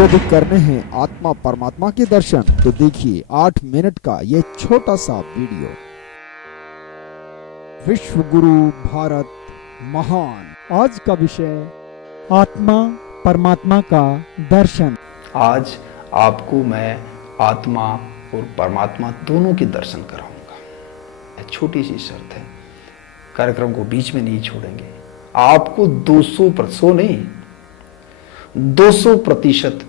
यदि करने हैं आत्मा परमात्मा के दर्शन तो देखिए 8 मिनट का ये छोटा सा वीडियो। विश्व गुरु भारत महान। आज का विषय आत्मा परमात्मा का दर्शन। आज आपको मैं आत्मा और परमात्मा दोनों के दर्शन कराऊंगा। छोटी सी शर्त है, कार्यक्रम को बीच में नहीं छोड़ेंगे। आपको 200% नहीं, 200%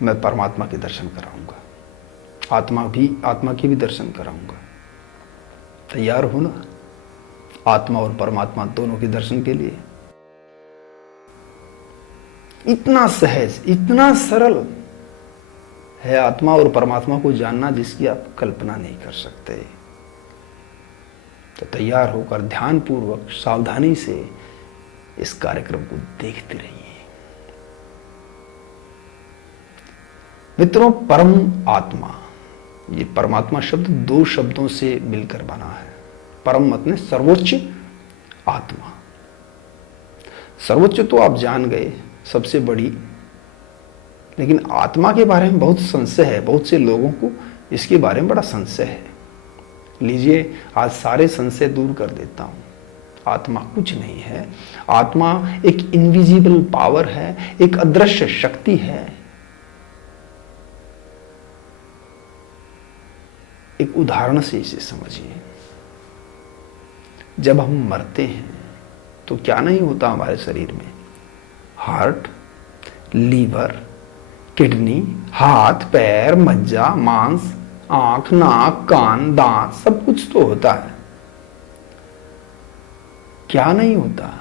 मैं परमात्मा के दर्शन कराऊंगा, आत्मा के भी दर्शन कराऊंगा। तैयार हो ना आत्मा और परमात्मा दोनों के दर्शन के लिए? इतना सहज, इतना सरल है आत्मा और परमात्मा को जानना जिसकी आप कल्पना नहीं कर सकते। तो तैयार होकर ध्यानपूर्वक सावधानी से इस कार्यक्रम को देखते रहिए। मित्रों, परम आत्मा, ये परमात्मा शब्द 2 शब्दों से मिलकर बना है। परम मतलब सर्वोच्च आत्मा। सर्वोच्च तो आप जान गए, सबसे बड़ी, लेकिन आत्मा के बारे में बहुत संशय है। बहुत से लोगों को इसके बारे में बड़ा संशय है। लीजिए, आज सारे संशय दूर कर देता हूं। आत्मा कुछ नहीं है। आत्मा एक इनविजिबल पावर है, एक अदृश्य शक्ति है। एक उदाहरण से इसे समझिए। जब हम मरते हैं तो क्या नहीं होता हमारे शरीर में? हार्ट, लीवर, किडनी, हाथ, पैर, मज्जा, मांस, आंख, नाक, कान, दांत, सब कुछ तो होता है। क्या नहीं होता?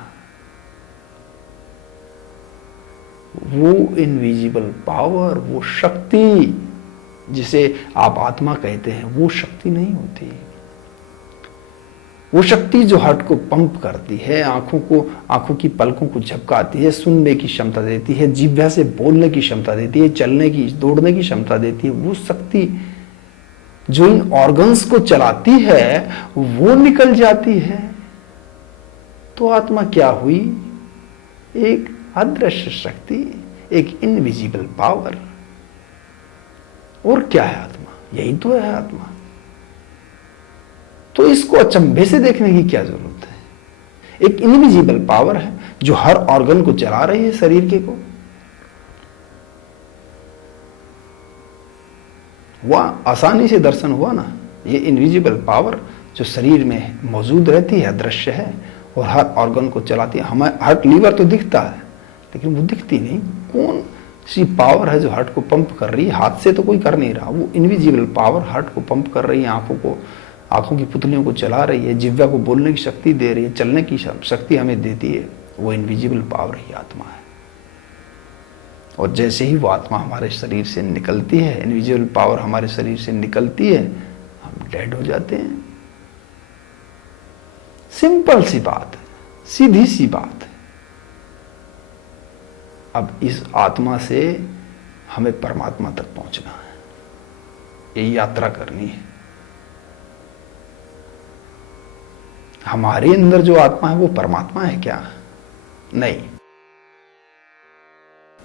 वो इनविजिबल पावर, वो शक्ति जिसे आप आत्मा कहते हैं, वो शक्ति नहीं होती। वो शक्ति जो हार्ट को पंप करती है, आंखों की पलकों को झपकाती है, सुनने की क्षमता देती है, जिह्वा से बोलने की क्षमता देती है, चलने की, दौड़ने की क्षमता देती है, वो शक्ति जो इन ऑर्गन्स को चलाती है वो निकल जाती है। तो आत्मा क्या हुई? एक अदृश्य शक्ति, एक इनविजिबल पावर। और क्या है आत्मा? यही तो है आत्मा। तो इसको अचंभे से देखने की क्या जरूरत है? एक इनविजिबल पावर है जो हर ऑर्गन को चला रही है, शरीर के को। वह आसानी से दर्शन हुआ ना। ये इनविजिबल पावर जो शरीर में मौजूद रहती है, अदृश्य है और हर ऑर्गन को चलाती है। हमें हार्ट, लीवर तो दिखता है, लेकिन वो दिखती नहीं। कौन सी पावर है जो हार्ट को पंप कर रही है? हाथ से तो कोई कर नहीं रहा। वो इनविजिबल पावर हार्ट को पंप कर रही है, आंखों की पुतलियों को चला रही है, जिह्वा को बोलने की शक्ति दे रही है, चलने की शक्ति हमें देती है। वो इनविजिबल पावर ही आत्मा है। और जैसे ही वो आत्मा हमारे शरीर से निकलती है, इनविजिबल पावर हमारे शरीर से निकलती है, हम डेड हो जाते हैं। सिंपल सी बात है, सीधी सी बात है। अब इस आत्मा से हमें परमात्मा तक पहुंचना है, ये यात्रा करनी है। हमारे अंदर जो आत्मा है वो परमात्मा है क्या? नहीं,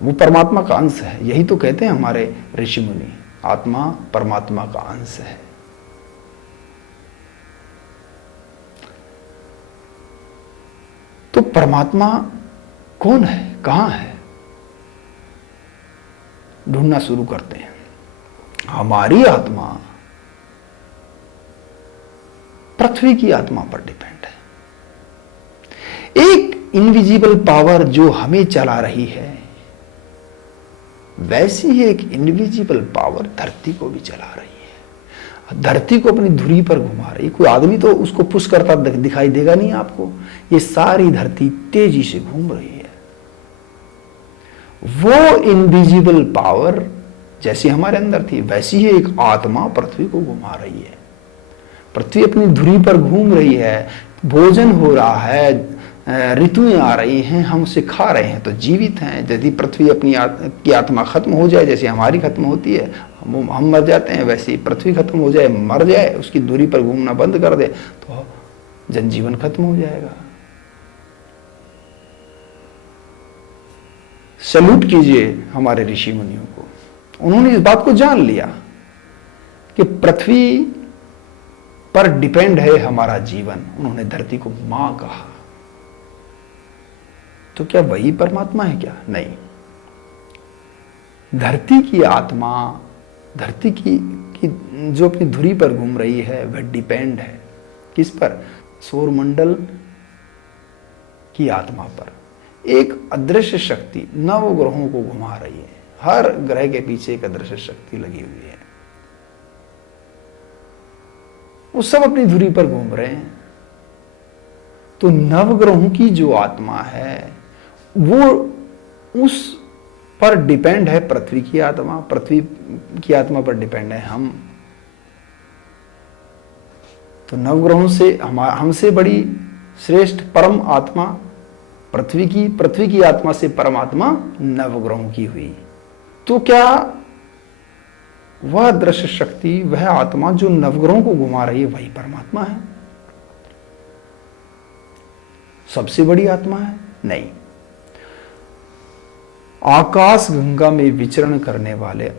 वो परमात्मा का अंश है। यही तो कहते हैं हमारे ऋषि मुनि, आत्मा परमात्मा का अंश है। तो परमात्मा कौन है, कहां है? ढूंढना शुरू करते हैं। हमारी आत्मा पृथ्वी की आत्मा पर डिपेंड है। एक इनविजिबल पावर जो हमें चला रही है, वैसी ही एक इनविजिबल पावर धरती को भी चला रही है। धरती को अपनी धुरी पर घुमा रही है। कोई आदमी तो उसको पुश करता दिखाई देगा नहीं आपको। ये सारी धरती तेजी से घूम रही है। वो इनविजिबल पावर जैसी हमारे अंदर थी, वैसी ही एक आत्मा पृथ्वी को घुमा रही है। पृथ्वी अपनी धुरी पर घूम रही है, भोजन हो रहा है, ऋतुएं आ रही हैं, हम उसे खा रहे हैं तो जीवित हैं। यदि पृथ्वी की आत्मा खत्म हो जाए, जैसे हमारी खत्म होती है, हम मर जाते हैं, वैसे ही पृथ्वी खत्म हो जाए, मर जाए, उसकी धुरी पर घूमना बंद कर दे तो जनजीवन खत्म हो जाएगा। सैल्यूट कीजिए हमारे ऋषि मुनियों को, उन्होंने इस बात को जान लिया कि पृथ्वी पर डिपेंड है हमारा जीवन। उन्होंने धरती को मां कहा। तो क्या वही परमात्मा है क्या? नहीं। धरती की आत्मा, धरती की जो अपनी धुरी पर घूम रही है वह डिपेंड है किस पर? सौरमंडल की आत्मा पर। एक अदृश्य शक्ति नव ग्रहों को घुमा रही है। हर ग्रह के पीछे एक अदृश्य शक्ति लगी हुई है। वो सब अपनी धुरी पर घूम रहे हैं। तो नवग्रहों की जो आत्मा है वो उस पर डिपेंड है पृथ्वी की आत्मा, पृथ्वी की आत्मा पर डिपेंड है हम। तो नवग्रहों से हमसे बड़ी श्रेष्ठ परम आत्मा पृथ्वी की आत्मा से परमात्मा नवग्रहों की हुई। तो क्या वह दृश्य शक्ति, वह आत्मा जो नवग्रहों को घुमा रही है वही परमात्मा है? सबसे बड़ी आत्मा है? नहीं। आकाश गंगा में विचरण करने वाले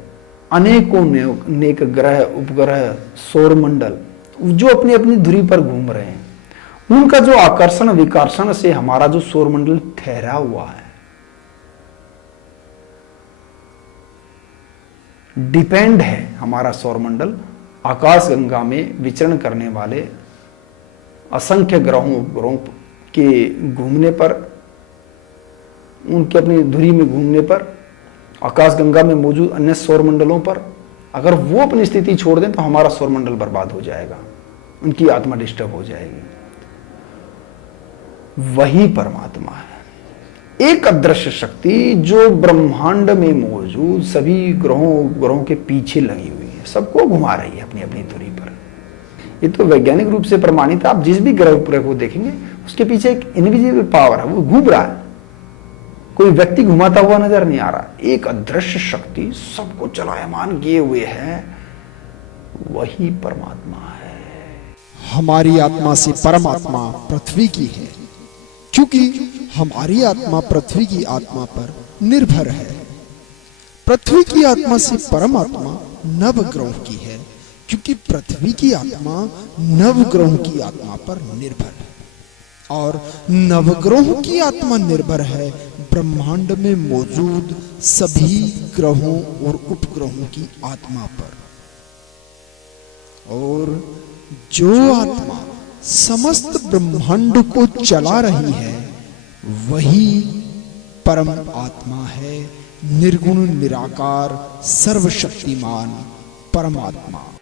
अनेकों नेक ग्रह, उपग्रह, सौरमंडल जो अपनी अपनी धुरी पर घूम रहे हैं, उनका जो आकर्षण विकर्षण से हमारा जो सौरमंडल ठहरा हुआ है, डिपेंड है हमारा सौरमंडल आकाश गंगा में विचरण करने वाले असंख्य ग्रहों उपग्रहों के घूमने पर, उनके अपनी धुरी में घूमने पर, आकाश गंगा में मौजूद अन्य सौरमंडलों पर। अगर वो अपनी स्थिति छोड़ दें तो हमारा सौरमंडल बर्बाद हो जाएगा, उनकी आत्मा डिस्टर्ब हो जाएगी। वही परमात्मा है, एक अदृश्य शक्ति जो ब्रह्मांड में मौजूद सभी ग्रहों के पीछे लगी हुई है, सबको घुमा रही है अपनी अपनी धुरी पर। ये तो वैज्ञानिक रूप से प्रमाणित है। आप जिस भी ग्रह को देखेंगे उसके पीछे एक इनविजिबल पावर है, वो घूम रहा है। कोई व्यक्ति घुमाता हुआ नजर नहीं आ रहा। एक अदृश्य शक्ति सबको चलायमान किए हुए है, वही परमात्मा है। हमारी आत्मा से परमात्मा पृथ्वी की है, क्योंकि हमारी आत्मा पृथ्वी की आत्मा पर निर्भर है। पृथ्वी की आत्मा से परमात्मा नवग्रहों की है, क्योंकि पृथ्वी की आत्मा नवग्रहों की आत्मा पर निर्भर है। और नवग्रहों की आत्मा निर्भर है ब्रह्मांड में मौजूद सभी ग्रहों और उपग्रहों की आत्मा पर। और जो आत्मा समस्त ब्रह्मांड को चला रही है वही परम आत्मा है, निर्गुण निराकार सर्वशक्तिमान परमात्मा।